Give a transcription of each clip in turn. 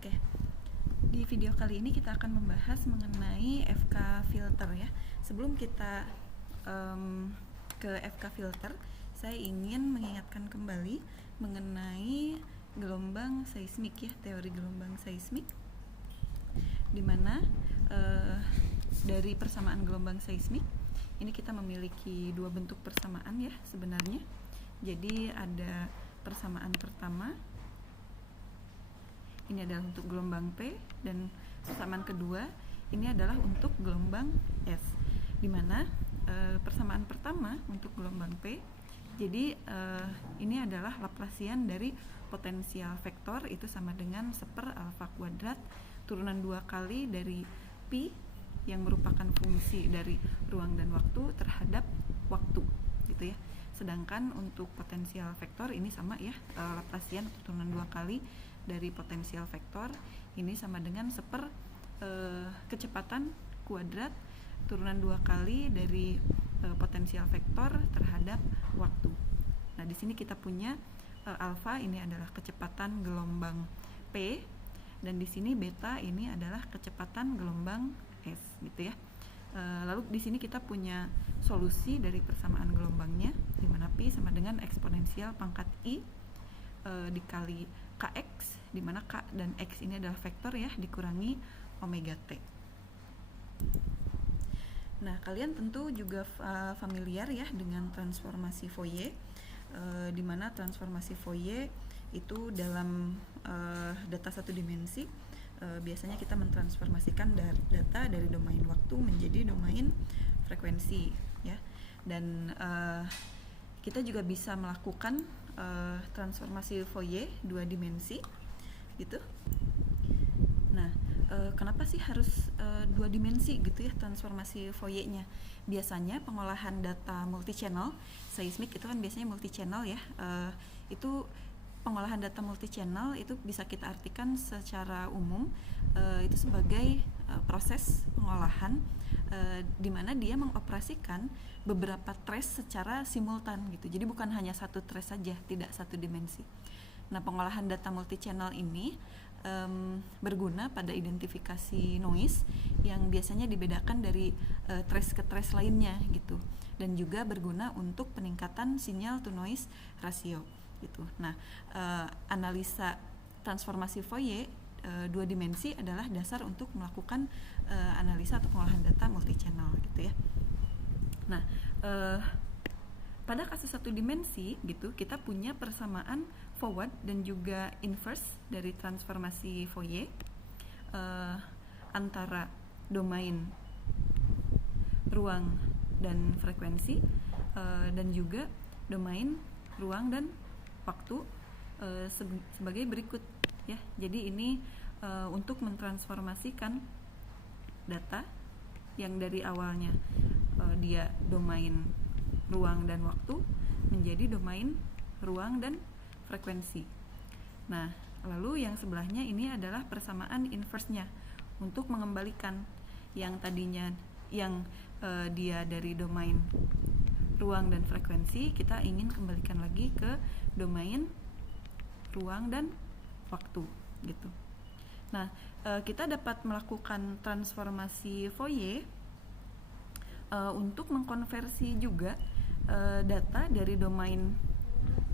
Oke, di video kali ini kita akan membahas mengenai FK filter ya. Sebelum kita ke FK filter, saya ingin mengingatkan kembali mengenai gelombang seismik ya, teori gelombang seismik, di mana dari persamaan gelombang seismik ini kita memiliki dua bentuk persamaan ya sebenarnya. Jadi ada persamaan pertama, ini adalah untuk gelombang P, dan persamaan kedua ini adalah untuk gelombang S, di mana persamaan pertama untuk gelombang P, jadi ini adalah Laplacian dari potensial vektor itu sama dengan 1/, alfa kuadrat turunan 2 kali dari pi yang merupakan fungsi dari ruang dan waktu terhadap waktu gitu ya. Sedangkan untuk potensial vektor ini sama ya, Laplacian atau turunan 2 kali dari potensial vektor ini sama dengan 1/, kecepatan kuadrat turunan 2 kali dari potensial vektor terhadap waktu. Nah, di sini kita punya alfa ini adalah kecepatan gelombang P, dan di sini beta ini adalah kecepatan gelombang S gitu ya. Lalu di sini kita punya solusi dari persamaan gelombangnya, di mana pi sama dengan eksponensial pangkat i dikali kx, di mana k dan x ini adalah vektor ya, dikurangi omega t. Nah, kalian tentu juga familiar ya dengan transformasi Fourier, di mana transformasi Fourier itu dalam data satu dimensi biasanya kita mentransformasikan data dari domain waktu menjadi domain frekuensi ya, dan kita juga bisa melakukan transformasi Fourier 2 dimensi gitu. Nah, kenapa sih harus 2 dimensi gitu ya transformasi Fourier-nya? Biasanya pengolahan data multi-channel seismik itu kan biasanya multi-channel ya. Itu pengolahan data multi-channel itu bisa kita artikan secara umum itu sebagai proses pengolahan di mana dia mengoperasikan beberapa trace secara simultan gitu. Jadi bukan hanya satu trace saja, tidak satu dimensi. Nah, pengolahan data multi-channel ini berguna pada identifikasi noise yang biasanya dibedakan dari trace ke trace lainnya gitu, dan juga berguna untuk peningkatan sinyal to noise ratio gitu. Nah, analisa transformasi Fourier 2 dimensi adalah dasar untuk melakukan analisa atau pengolahan data multi-channel gitu ya. Nah, pada kasus 1 dimensi gitu, kita punya persamaan forward dan juga inverse dari transformasi Fourier antara domain ruang dan frekuensi dan juga domain ruang dan waktu sebagai berikut ya. Jadi ini untuk mentransformasikan data yang dari awalnya dia domain ruang dan waktu menjadi domain ruang dan frekuensi. Nah, lalu yang sebelahnya ini adalah persamaan inverse-nya untuk mengembalikan yang tadinya yang dia dari domain ruang dan frekuensi, kita ingin kembalikan lagi ke domain ruang dan waktu gitu. Nah, kita dapat melakukan transformasi Fourier untuk mengkonversi juga data dari domain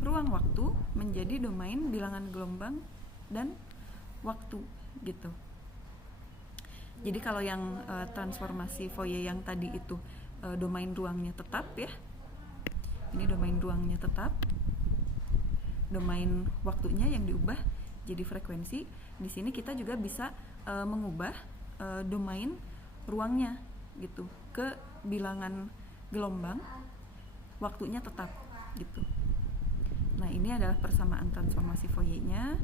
ruang waktu menjadi domain bilangan gelombang dan waktu gitu. Jadi kalau yang transformasi Fourier yang tadi itu domain ruangnya tetap ya, ini domain ruangnya tetap, domain waktunya yang diubah jadi frekuensi. Di sini kita juga bisa mengubah domain ruangnya gitu ke bilangan gelombang, waktunya tetap gitu. Nah, ini adalah persamaan transformasi Fourier-nya.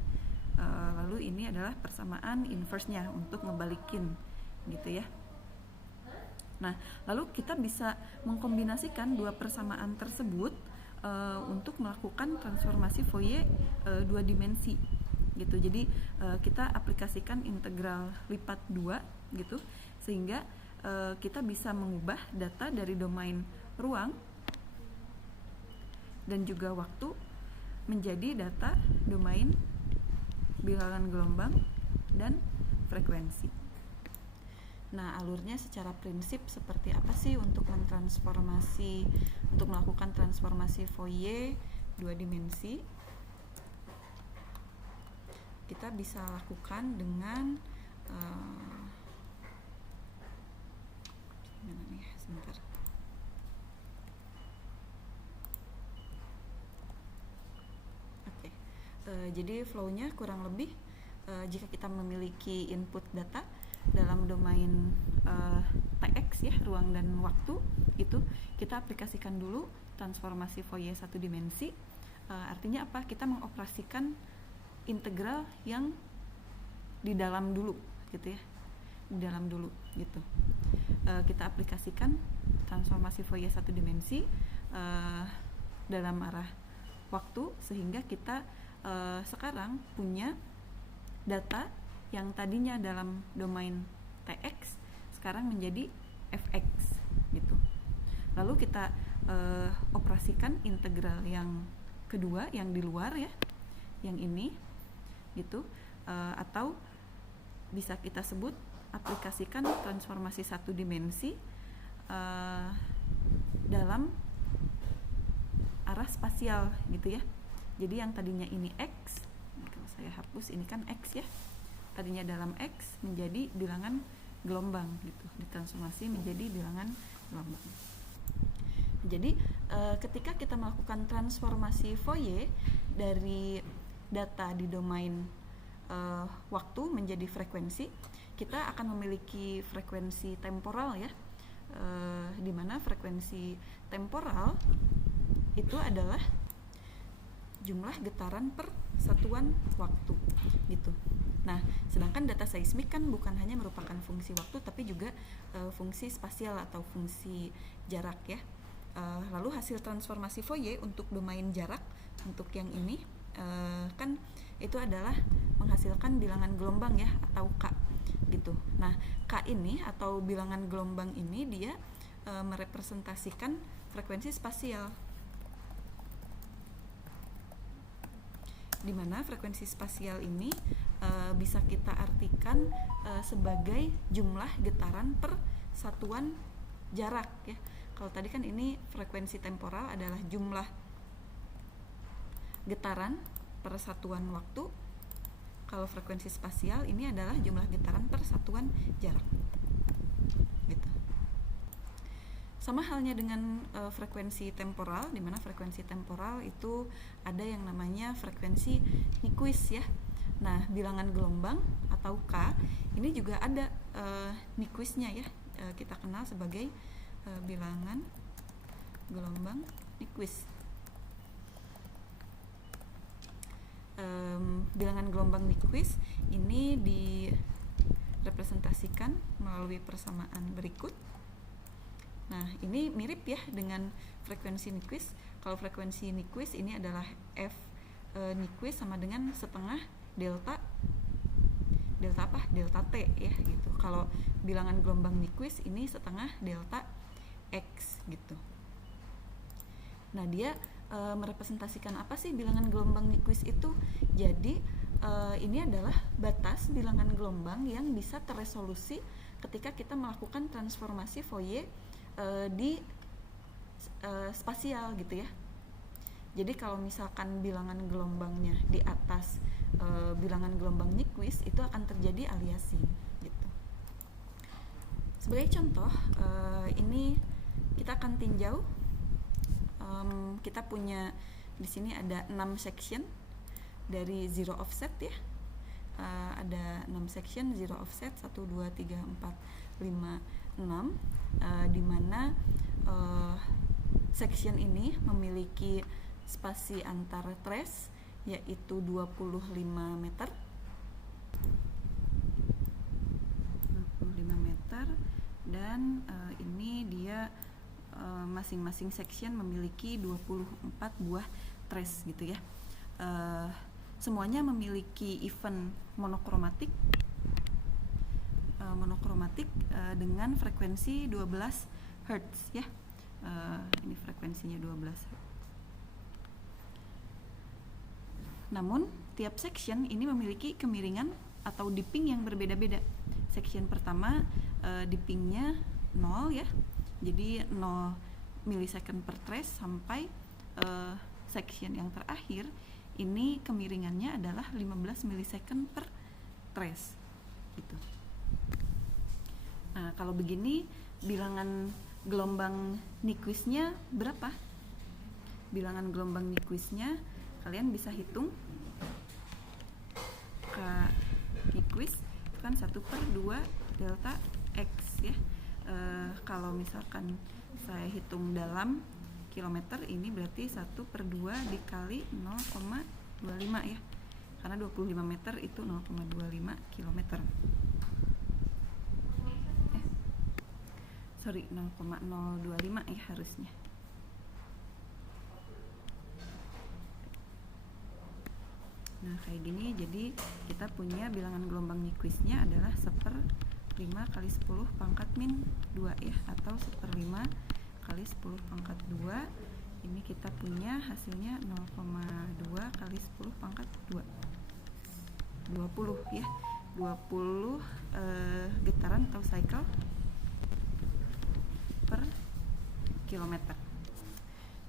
Lalu ini adalah persamaan inverse-nya untuk ngebalikin gitu ya. Nah, lalu kita bisa mengkombinasikan dua persamaan tersebut untuk melakukan transformasi Fourier 2 dimensi gitu. Jadi kita aplikasikan integral lipat 2 gitu, sehingga kita bisa mengubah data dari domain ruang dan juga waktu menjadi data domain bilangan gelombang dan frekuensi. Nah, alurnya secara prinsip seperti apa sih untuk melakukan transformasi Fourier 2 dimensi? Kita bisa lakukan dengan jadi flow-nya kurang lebih jika kita memiliki input data dalam domain TX ya, ruang dan waktu, itu kita aplikasikan dulu transformasi Fourier 1 dimensi. Artinya apa? Kita mengoperasikan integral yang di dalam dulu gitu ya, di dalam dulu gitu. Kita aplikasikan transformasi Fourier 1 dimensi dalam arah waktu, sehingga kita sekarang punya data yang tadinya dalam domain TX sekarang menjadi fx gitu. Lalu kita operasikan integral yang kedua yang di luar ya, yang ini gitu, atau bisa kita sebut aplikasikan transformasi 1 dimensi dalam arah spasial gitu ya. Jadi yang tadinya ini X, kalau saya hapus ini kan X ya, tadinya dalam X menjadi bilangan gelombang gitu, ditransformasi menjadi bilangan gelombang. Jadi ketika kita melakukan transformasi Fourier dari data di domain waktu menjadi frekuensi, kita akan memiliki frekuensi temporal ya, di mana frekuensi temporal itu adalah jumlah getaran per satuan waktu gitu. Nah, sedangkan data seismik kan bukan hanya merupakan fungsi waktu, tapi juga fungsi spasial atau fungsi jarak ya. Lalu hasil transformasi Fourier untuk domain jarak, untuk yang ini kan itu adalah menghasilkan bilangan gelombang ya, atau K gitu. Nah, K ini atau bilangan gelombang ini dia merepresentasikan frekuensi spasial, di mana frekuensi spasial ini bisa kita artikan sebagai jumlah getaran per satuan jarak ya. Kalau tadi kan ini frekuensi temporal adalah jumlah getaran per satuan waktu. Kalau frekuensi spasial ini adalah jumlah getaran per satuan jarak. Gitu. Sama halnya dengan frekuensi temporal, di mana frekuensi temporal itu ada yang namanya frekuensi Nyquist ya. Nah, bilangan gelombang atau K ini juga ada Nyquist-nya ya. Kita kenal sebagai bilangan gelombang Nyquist. Bilangan gelombang Nyquist ini direpresentasikan melalui persamaan berikut. Nah, ini mirip ya dengan frekuensi Nyquist. Kalau frekuensi Nyquist ini adalah F Nyquist sama dengan setengah delta T ya gitu. Kalau bilangan gelombang Nyquist ini setengah delta X gitu. Nah, dia merepresentasikan apa sih bilangan gelombang Nyquist itu? Jadi ini adalah batas bilangan gelombang yang bisa terresolusi ketika kita melakukan transformasi Fourier di spasial gitu ya. Jadi kalau misalkan bilangan gelombangnya di atas bilangan gelombang Nyquist, itu akan terjadi aliasing gitu. Sebagai contoh, ini kita akan tinjau. Kita punya di sini ada 6 section dari zero offset ya. Ada 6 section zero offset 1 2 3 4 5 6, di mana section ini memiliki spasi antar trace yaitu 25 meter. 25 meter, dan ini dia masing-masing section memiliki 24 buah trace gitu ya. Semuanya memiliki event monokromatik dengan frekuensi 12 Hz ya. Ini frekuensinya 12 Hz. Namun tiap section ini memiliki kemiringan atau dipping yang berbeda-beda. Section pertama dippingnya 0 ya, jadi 0 milisecond per trace, sampai section yang terakhir ini kemiringannya adalah 15 milisecond per trace gitu. Nah, kalau begini bilangan gelombang Nyquist-nya berapa? Bilangan gelombang Nyquist-nya kalian bisa hitung. Nyquist kan 1/2 delta X ya. Kalau misalkan saya hitung dalam kilometer, ini berarti 1/2 dikali 0,25 ya, karena 25 meter itu 0,25 kilometer. 0,025 ya harusnya. Nah, kayak gini, jadi kita punya bilangan gelombang Nyquist-nya adalah 1/5 kali 10 pangkat min 2 ya, atau 1/5 kali 10 pangkat 2. Ini kita punya hasilnya 0,2 kali 10 pangkat 2, 20 ya, 20 getaran atau cycle per kilometer.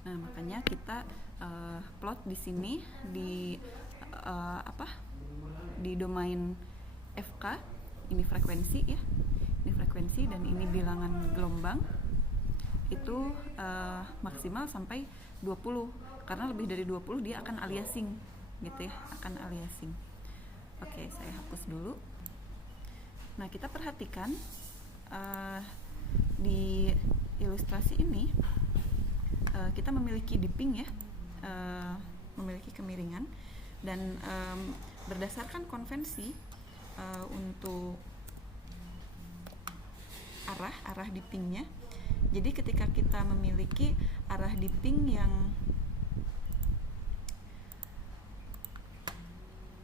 Nah, makanya kita plot di sini di di domain FK, ini frekuensi ya, ini frekuensi, dan ini bilangan gelombang itu maksimal sampai 20, karena lebih dari 20 dia akan aliasing gitu ya, akan aliasing. Oke, saya hapus dulu. Nah, kita perhatikan di ilustrasi ini kita memiliki dipping ya, memiliki kemiringan, dan berdasarkan konvensi untuk arah dippingnya. Jadi ketika kita memiliki arah dipping yang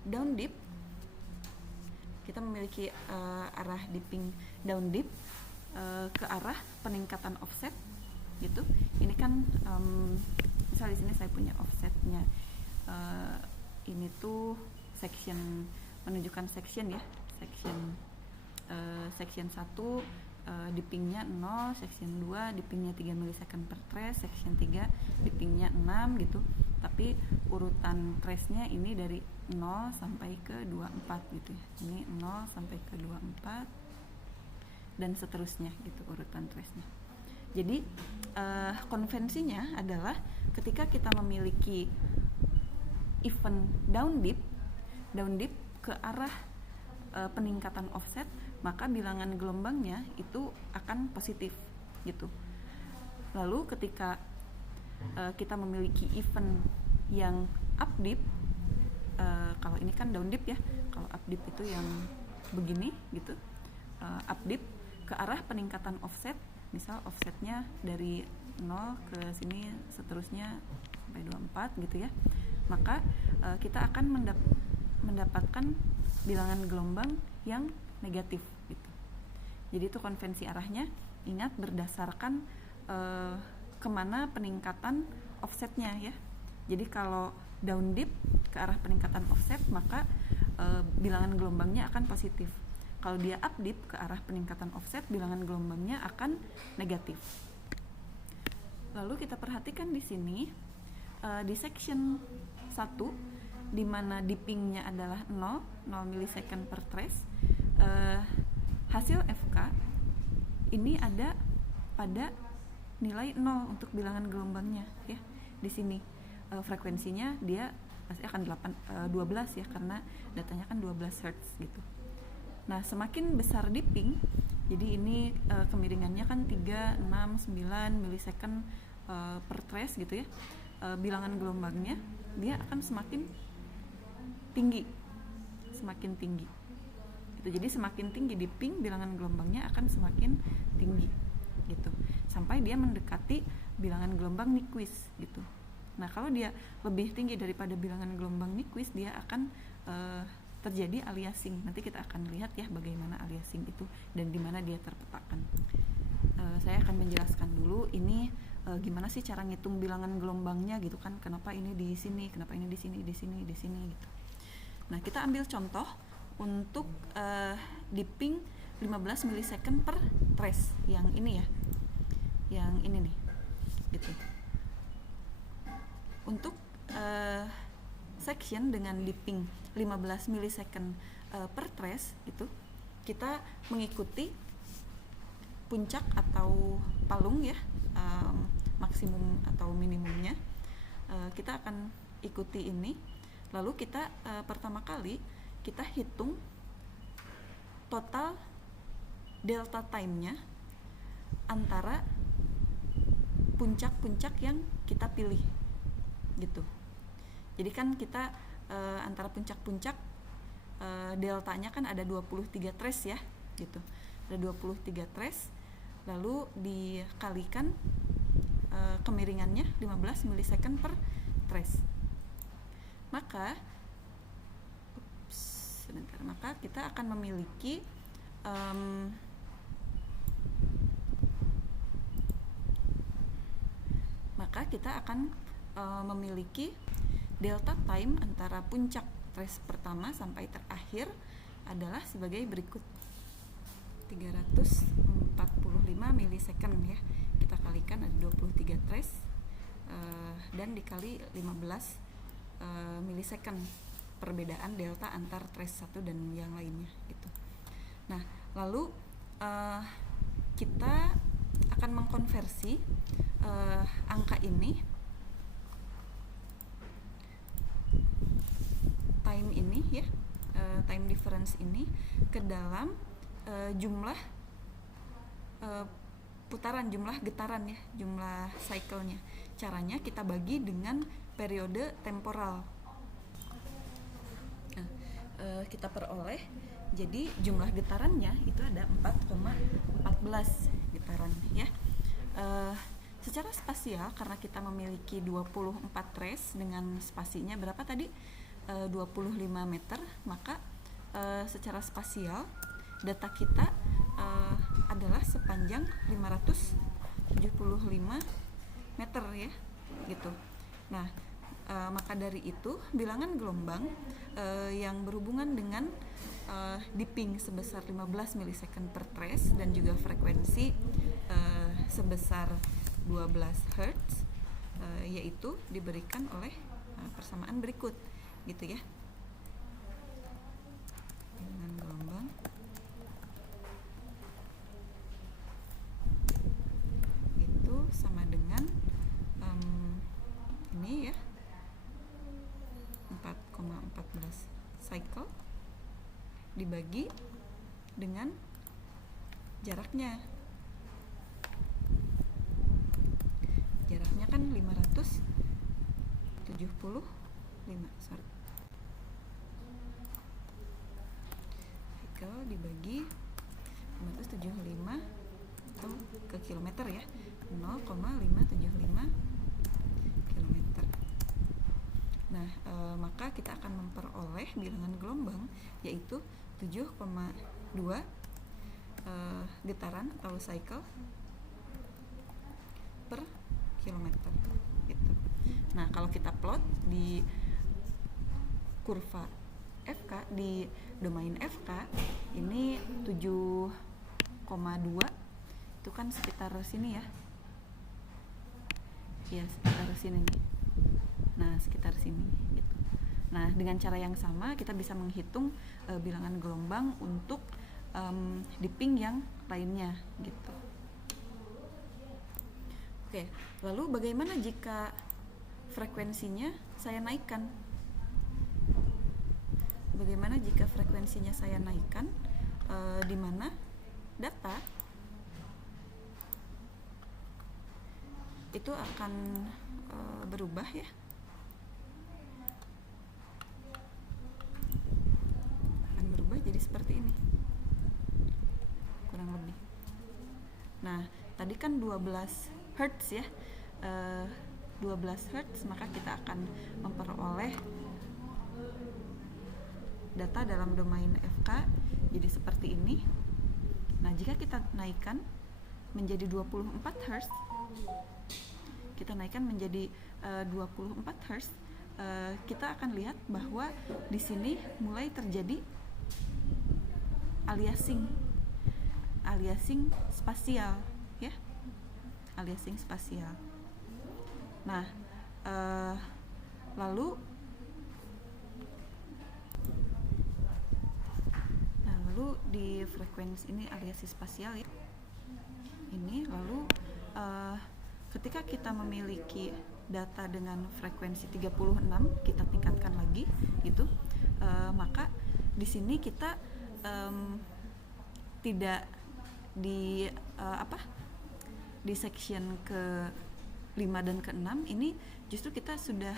down dip, kita memiliki arah dipping down dip ke arah peningkatan offset gitu. Ini kan misal di sini saya punya offsetnya, ini tuh section, menunjukkan section ya, section 1 dippingnya 0, section 2 dippingnya 3 milisecond per trace, section 3 dippingnya 6 gitu. Tapi urutan trace-nya ini dari 0 sampai ke 24 gitu ya. Ini 0 sampai ke 24 dan seterusnya gitu urutan trace-nya. Jadi konvensinya adalah ketika kita memiliki event down dip ke arah peningkatan offset, maka bilangan gelombangnya itu akan positif gitu. Lalu ketika kita memiliki event yang up dip, kalau ini kan down dip ya, kalau up dip itu yang begini gitu, up dip ke arah peningkatan offset, misal offsetnya dari 0 ke sini seterusnya sampai 24 gitu ya, maka kita akan mendapatkan bilangan gelombang yang negatif gitu. Jadi itu konvensi arahnya, ingat berdasarkan kemana peningkatan offsetnya ya. Jadi kalau down dip ke arah peningkatan offset, maka bilangan gelombangnya akan positif. Kalau dia up dip ke arah peningkatan offset, bilangan gelombangnya akan negatif. Lalu kita perhatikan di sini di section 1 di mana dippingnya adalah 0 milisecond per trace, hasil FK ini ada pada nilai 0 untuk bilangan gelombangnya ya. Di sini frekuensinya dia pasti akan 12 ya, karena datanya kan 12 Hz gitu. Nah, semakin besar dipping, jadi ini kemiringannya kan 3, 6, 9 milisecond per trace gitu ya, bilangan gelombangnya dia akan semakin tinggi gitu. Jadi semakin tinggi dipping, bilangan gelombangnya akan semakin tinggi gitu, sampai dia mendekati bilangan gelombang Nyquist gitu. Nah, kalau dia lebih tinggi daripada bilangan gelombang Nyquist, dia akan terjadi aliasing. Nanti kita akan lihat ya bagaimana aliasing itu dan di mana dia terpetakan. Saya akan menjelaskan dulu ini gimana sih cara ngitung bilangan gelombangnya gitu kan. Kenapa ini di sini, kenapa ini di sini gitu. Nah, kita ambil contoh untuk di ping 15 milisecond per trace, yang ini ya, yang ini nih gitu. Untuk section dengan di ping 15 milisecond per trace itu kita mengikuti puncak atau palung ya, maksimum atau minimumnya. Kita akan ikuti ini, lalu kita pertama kali kita hitung total delta time-nya antara puncak-puncak yang kita pilih gitu. Jadi kan kita antara puncak-puncak deltanya kan ada 23 trace ya gitu. Ada 23 trace, lalu dikalikan kemiringannya 15 milisecond per trace. Maka kita akan memiliki delta time antara puncak trace pertama sampai terakhir adalah sebagai berikut: 345 milisecond ya. Kita kalikan ada 23 trace dan dikali 15 milisecond perbedaan delta antar trace satu dan yang lainnya gitu. Nah, lalu kita akan mengkonversi angka ini, time ini ya, time difference ini ke dalam jumlah putaran, jumlah getaran ya, jumlah cycle-nya. Caranya kita bagi dengan periode temporal. Kita peroleh, jadi jumlah getarannya itu ada 4,14 getaran ya. Secara spasial, karena kita memiliki 24 trace dengan spasinya berapa tadi? 25 meter, maka secara spasial data kita adalah sepanjang 575 meter ya gitu. Nah, maka dari itu bilangan gelombang yang berhubungan dengan dipping sebesar 15 milisecond per trace dan juga frekuensi sebesar 12 Hz yaitu diberikan oleh persamaan berikut gitu ya. Bilangan gelombang itu sama dengan ini ya, 4,14 cycle dibagi dengan jaraknya. Jaraknya kan 575, cycle dibagi 575 atau ke kilometer ya, 0,575 kilometer. Nah, maka kita akan memperoleh bilangan gelombang yaitu 7,2 getaran atau cycle per kilometer gitu. Nah, kalau kita plot di kurva FK, di domain FK ini 7,2 itu kan sekitar sini ya. Ya, sekitar sini nih. Nah, sekitar sini gitu. Nah, dengan cara yang sama kita bisa menghitung bilangan gelombang untuk dipping yang lainnya gitu. Oke, lalu bagaimana jika frekuensinya saya naikkan? Bagaimana jika frekuensinya saya naikkan, di mana data itu akan berubah ya. Akan berubah jadi seperti ini. Kurang lebih. Nah, tadi kan 12 Hz ya. 12 Hz, maka kita akan memperoleh data dalam domain FK jadi seperti ini. Nah, jika kita naikkan menjadi 24 Hz, kita naikkan menjadi 24 Hz, kita akan lihat bahwa di sini mulai terjadi aliasing spasial ya, aliasing spasial. Nah, lalu di frekuensi ini aliasi spasial ya. Ini lalu ketika kita memiliki data dengan frekuensi 36, kita tingkatkan lagi gitu, maka di sini kita tidak di di section ke 5 dan ke 6 ini justru kita sudah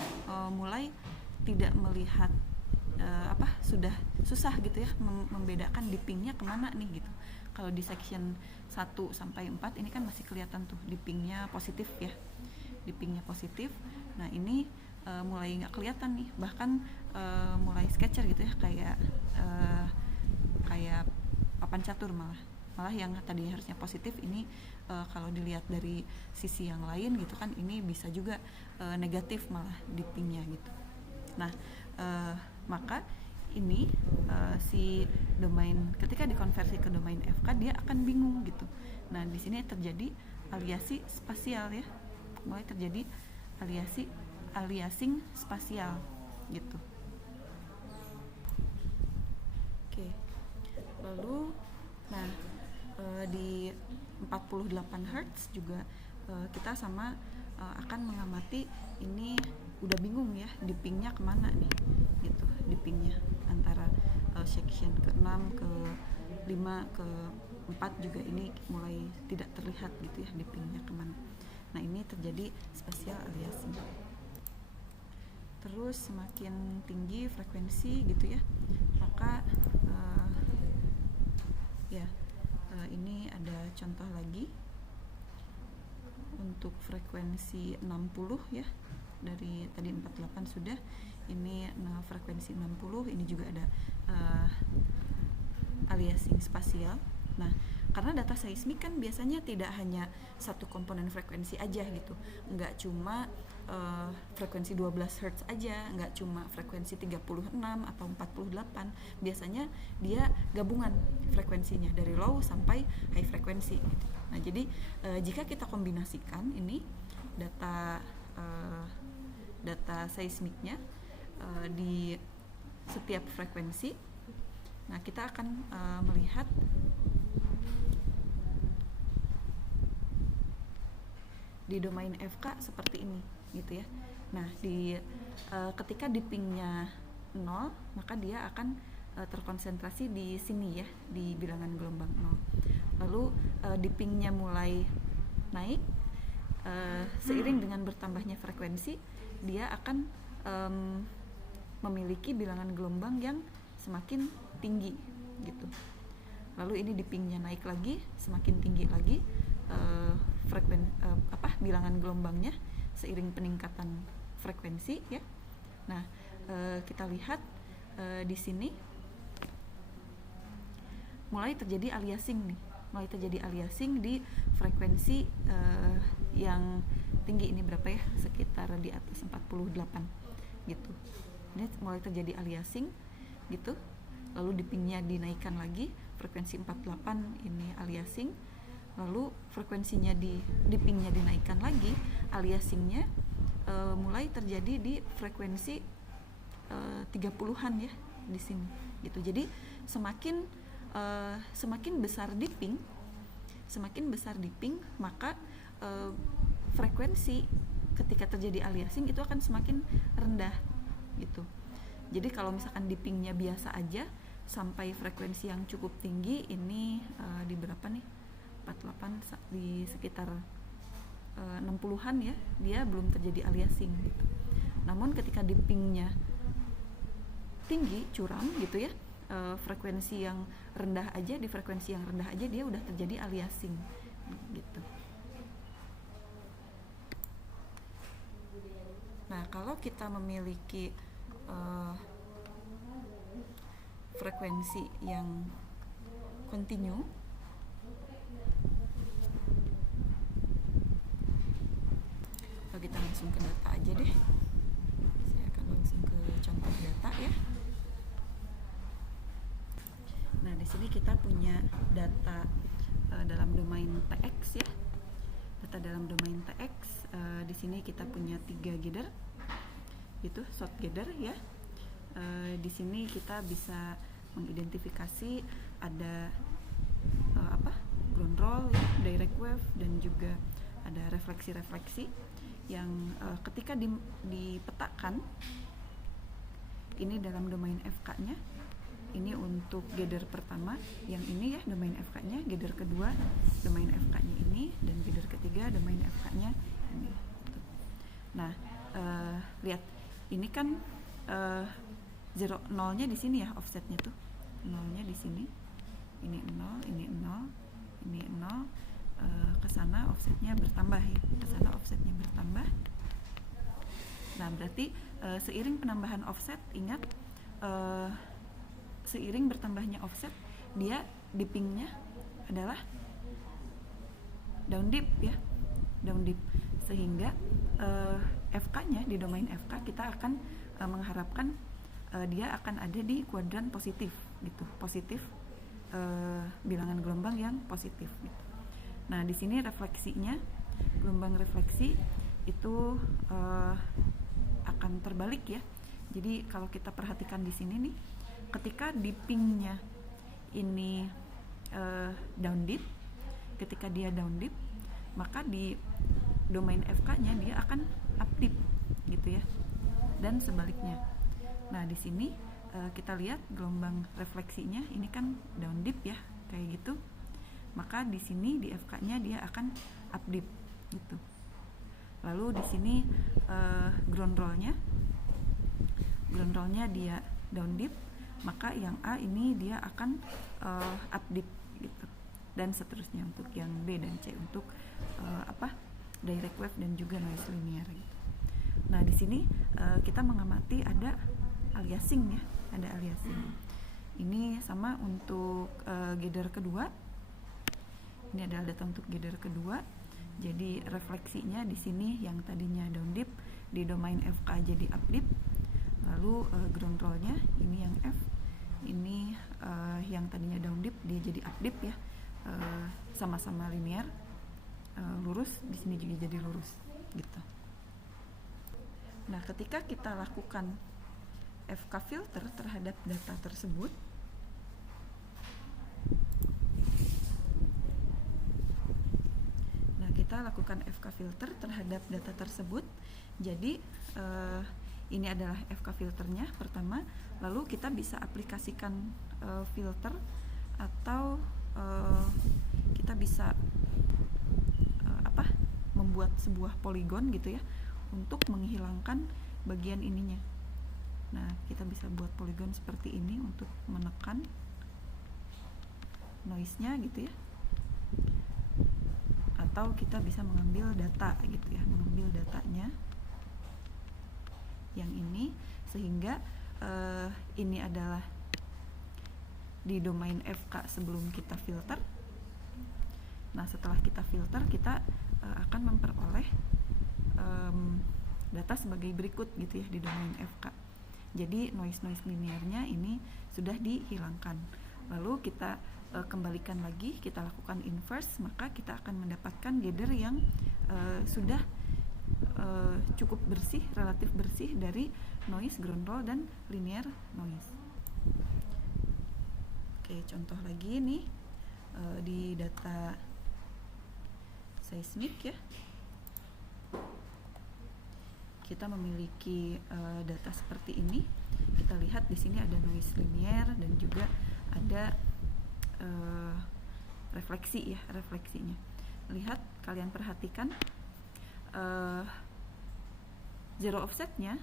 mulai tidak melihat sudah susah gitu ya membedakan dippingnya kemana nih gitu. Kalau di section 1 sampai 4 ini kan masih kelihatan tuh dippingnya positif ya, dippingnya positif. Nah ini mulai nggak kelihatan nih, bahkan mulai sketcher gitu ya, kayak papan catur, malah yang tadinya harusnya positif ini kalau dilihat dari sisi yang lain gitu kan, ini bisa juga negatif malah dippingnya gitu. Nah maka ini si domain ketika dikonversi ke domain FK dia akan bingung gitu. Nah di sini terjadi aliasi spasial ya, mulai terjadi aliasing spasial gitu. Oke. Lalu di 48 Hz juga kita sama akan mengamati ini udah bingung ya dippingnya kemana nih gitu, dippingnya antara section ke-6 ke 5 ke 4 juga ini mulai tidak terlihat gitu ya dippingnya kemana. Nah ini terjadi spasial aliasing. Terus semakin tinggi frekuensi gitu ya, maka ini ada contoh lagi untuk frekuensi 60 ya, dari tadi 48 sudah, ini frekuensi 60 ini juga ada aliasing spasial. Nah karena data seismik kan biasanya tidak hanya satu komponen frekuensi aja gitu, nggak cuma frekuensi 12 Hz aja, nggak cuma frekuensi 36 atau 48, biasanya dia gabungan frekuensinya dari low sampai high frekuensi gitu. Nah jadi jika kita kombinasikan ini data seismiknya di setiap frekuensi, nah kita akan melihat di domain FK seperti ini gitu ya. Nah ketika dippingnya 0, maka dia akan terkonsentrasi di sini ya, di bilangan gelombang 0. Lalu dippingnya mulai naik, seiring dengan bertambahnya frekuensi dia akan memiliki bilangan gelombang yang semakin tinggi gitu. Lalu ini dippingnya naik lagi, semakin tinggi lagi bilangan gelombangnya seiring peningkatan frekuensi ya. Nah kita lihat di sini mulai terjadi aliasing nih, mulai terjadi aliasing di frekuensi yang tinggi. Ini berapa ya, sekitar di atas 48 gitu. Ini mulai terjadi aliasing gitu, lalu dippingnya dinaikkan lagi, frekuensi 48 ini aliasing, lalu frekuensinya dippingnya dinaikkan lagi, aliasingnya mulai terjadi di frekuensi 30-an ya di sini gitu. Jadi semakin besar dipping, maka frekuensi ketika terjadi aliasing itu akan semakin rendah gitu. Jadi kalau misalkan dippingnya biasa aja sampai frekuensi yang cukup tinggi, ini di berapa nih, 48, di sekitar 60-an ya, dia belum terjadi aliasing gitu. Namun ketika dippingnya tinggi, curam gitu ya, frekuensi yang rendah aja, di frekuensi yang rendah aja dia udah terjadi aliasing gitu. Nah kalau kita memiliki frekuensi yang kontinu, kita langsung ke data aja deh. Saya akan langsung ke contoh data ya. Nah di sini kita punya data dalam domain TX ya. Data dalam domain TX, di sini kita punya 3 gather, itu sort gather ya. Di sini kita bisa mengidentifikasi ada ground roll ya, direct wave, dan juga ada refleksi-refleksi yang ketika dipetakan ini dalam domain FK-nya. Ini untuk gather pertama yang ini ya, domain FK-nya, gather kedua domain FK-nya ini, dan gather ketiga domain FK-nya ini. Nah, lihat ini kan 0-nya di sini ya, offsetnya tuh 0-nya di sini. Ini 0, ini 0, ini 0, ke sana offsetnya bertambah ya, ke sana offsetnya bertambah. Nah, berarti seiring penambahan offset, ingat seiring bertambahnya offset, dia dippingnya adalah down dip ya, down dip, sehingga FK-nya di domain FK kita akan mengharapkan dia akan ada di kuadran positif gitu, positif, bilangan gelombang yang positif gitu. Nah, di sini refleksinya, gelombang refleksi itu akan terbalik ya. Jadi kalau kita perhatikan di sini nih, ketika dippingnya ini down dip, ketika dia down dip, maka di domain FK-nya dia akan up dip gitu ya, dan sebaliknya. Nah, di sini kita lihat gelombang refleksinya ini kan down dip ya, kayak gitu. Maka di sini di FK-nya dia akan up dip gitu. Lalu di sini ground roll-nya dia down dip, maka yang A ini dia akan up dip gitu, dan seterusnya untuk yang B dan C untuk direct wave dan juga noise linear gitu. Nah, di sini kita mengamati ada aliasing ya, ada aliasing. Ini sama untuk gather kedua. Ini adalah data untuk gather kedua. Jadi refleksinya di sini yang tadinya down dip di domain FK jadi up dip. Lalu ground roll-nya ini yang F, ini yang tadinya down dip dia jadi up dip ya, sama-sama linear, lurus, di sini juga jadi lurus gitu. Nah, ketika kita lakukan FK filter terhadap data tersebut, kita lakukan FK filter terhadap data tersebut. Jadi ini adalah FK filternya pertama, lalu kita bisa aplikasikan filter, atau kita bisa membuat sebuah poligon gitu ya, untuk menghilangkan bagian ininya. Nah, kita bisa buat poligon seperti ini untuk menekan noise-nya gitu ya, atau kita bisa mengambil data gitu ya, mengambil datanya yang ini, sehingga ini adalah di domain FK sebelum kita filter. Nah, setelah kita filter, kita akan memperoleh data sebagai berikut gitu ya di domain FK. Jadi noise linearnya ini sudah dihilangkan. Lalu kita kembalikan lagi, kita lakukan inverse, maka kita akan mendapatkan gather yang sudah cukup bersih, relatif bersih dari noise, ground roll, dan linear noise. Oke, contoh lagi nih di data seismik ya, kita memiliki data seperti ini. Kita lihat di sini ada noise linear dan juga ada refleksi ya, refleksinya. Lihat, kalian perhatikan zero offsetnya,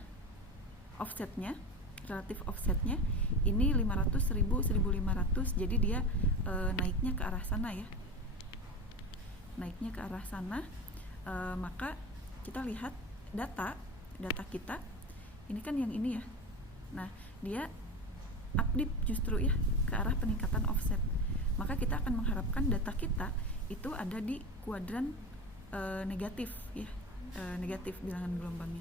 relatif offsetnya ini 500, 1000, 1500. Jadi dia naiknya ke arah sana ya, naiknya ke arah sana. Maka kita lihat data kita ini kan yang ini ya. Nah, dia up dip justru ya, ke arah peningkatan offset. Maka kita akan mengharapkan data kita itu ada di kuadran negatif ya, negatif bilangan gelombangnya.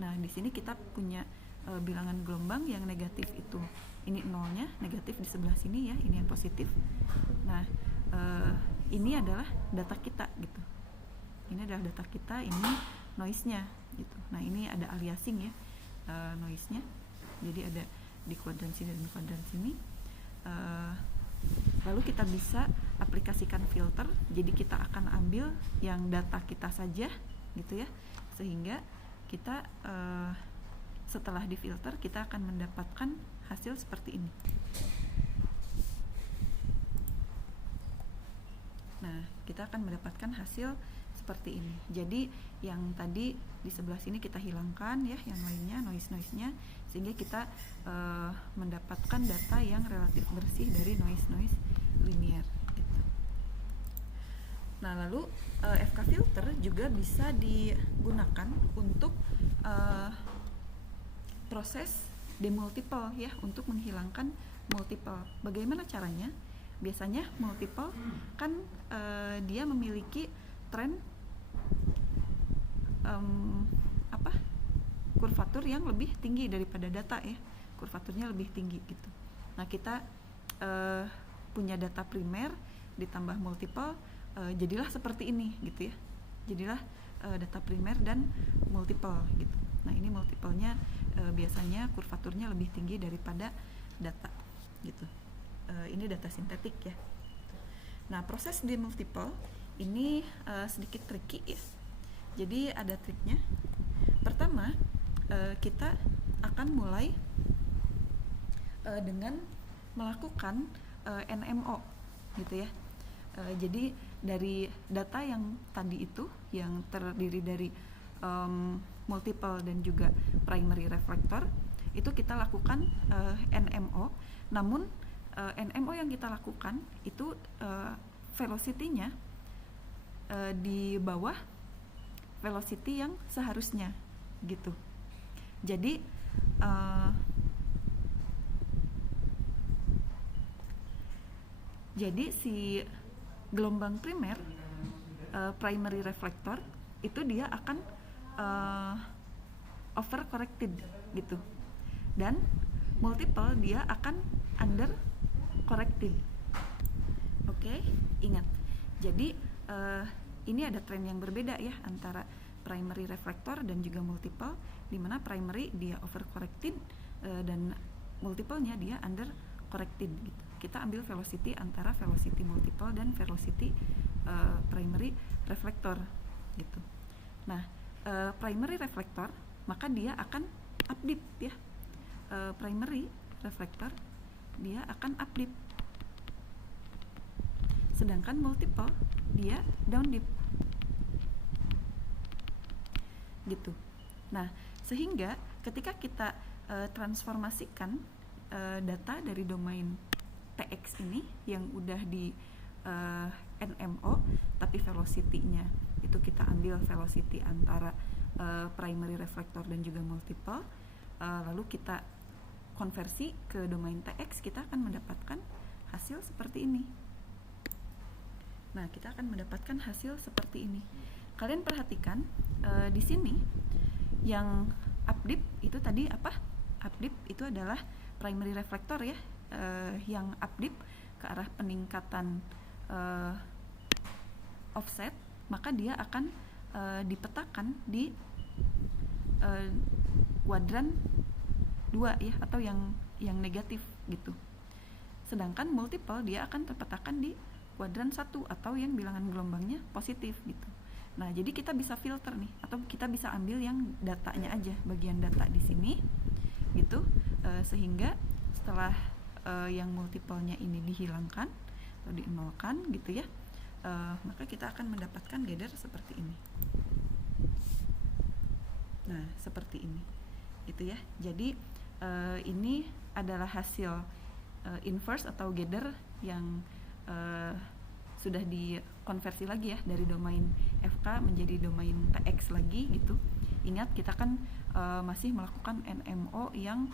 Nah, di sini kita punya bilangan gelombang yang negatif itu ini nolnya, negatif di sebelah sini ya, ini yang positif. Nah ini adalah data kita gitu, ini adalah data kita, ini noise-nya gitu. Nah ini ada aliasing ya, noise-nya, jadi ada di kuadran sini dan kuadran sini. Lalu kita bisa aplikasikan filter, jadi kita akan ambil yang data kita saja gitu ya, sehingga kita setelah difilter kita akan mendapatkan hasil seperti ini. Nah, kita akan mendapatkan hasil seperti ini. Jadi yang tadi di sebelah sini kita hilangkan ya, yang lainnya noise-nya, sehingga kita mendapatkan data yang relatif bersih dari noise linear gitu. Nah, lalu FK filter juga bisa digunakan untuk proses demultiple ya, untuk menghilangkan multiple. Bagaimana caranya? Biasanya multiple kan dia memiliki tren kurvatur yang lebih tinggi daripada data ya, kurvaturnya lebih tinggi gitu. Nah kita punya data primer ditambah multiple, jadilah seperti ini gitu ya, jadilah data primer dan multiple gitu. Nah ini multiplenya biasanya kurvaturnya lebih tinggi daripada data gitu. Ini data sintetik ya. Nah proses demultiple ini sedikit tricky ya. Jadi ada triknya. Pertama kita akan mulai dengan melakukan NMO gitu ya. Jadi dari data yang tadi itu yang terdiri dari multiple dan juga primary reflector, itu kita lakukan NMO. Namun NMO yang kita lakukan itu velocity-nya di bawah velocity yang seharusnya gitu. Jadi si gelombang primer primary reflector itu dia akan over corrected gitu, dan multiple dia akan under corrected. Oke, ingat. Jadi ini ada tren yang berbeda ya antara primary reflector dan juga multiple, di mana primary dia over corrected dan multiplenya dia under corrected gitu. Kita ambil velocity antara velocity multiple dan velocity primary reflector gitu. Nah primary reflector maka dia akan up dip ya, primary reflector dia akan up dip, sedangkan multiple dia down dip gitu. Nah sehingga ketika kita transformasikan data dari domain TX ini yang udah di NMO, tapi velocity-nya itu kita ambil velocity antara primary reflector dan juga multiple, lalu kita konversi ke domain TX, kita akan mendapatkan hasil seperti ini. Nah, kita akan mendapatkan hasil seperti ini. Kalian perhatikan di sini yang updip itu tadi apa? Updip itu adalah primary reflector ya, yang updip ke arah peningkatan offset, maka dia akan dipetakan di kuadran 2 ya, atau yang negatif gitu. Sedangkan multiple dia akan terpetakan di kuadran 1 atau yang bilangan gelombangnya positif gitu. Nah, jadi kita bisa filter nih, atau kita bisa ambil yang datanya aja, bagian data di sini gitu, sehingga setelah yang multiplenya ini dihilangkan atau dinolkan gitu ya, maka kita akan mendapatkan gather seperti ini. Nah, seperti ini gitu ya. Jadi ini adalah hasil inverse atau gather yang sudah dikonversi lagi ya dari domain FK menjadi domain TX lagi gitu. Ingat, kita kan masih melakukan NMO yang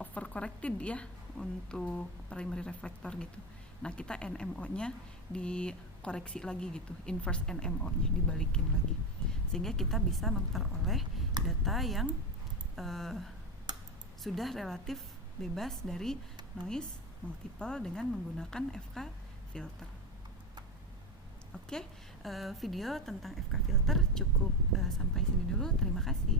overcorrected ya untuk primary reflector gitu. Nah, kita NMO-nya dikoreksi lagi gitu, inverse NMO-nya dibalikin lagi, sehingga kita bisa memperoleh data yang sudah relatif bebas dari noise multiple dengan menggunakan FK filter. Oke, video tentang FK filter cukup sampai sini dulu. Terima kasih.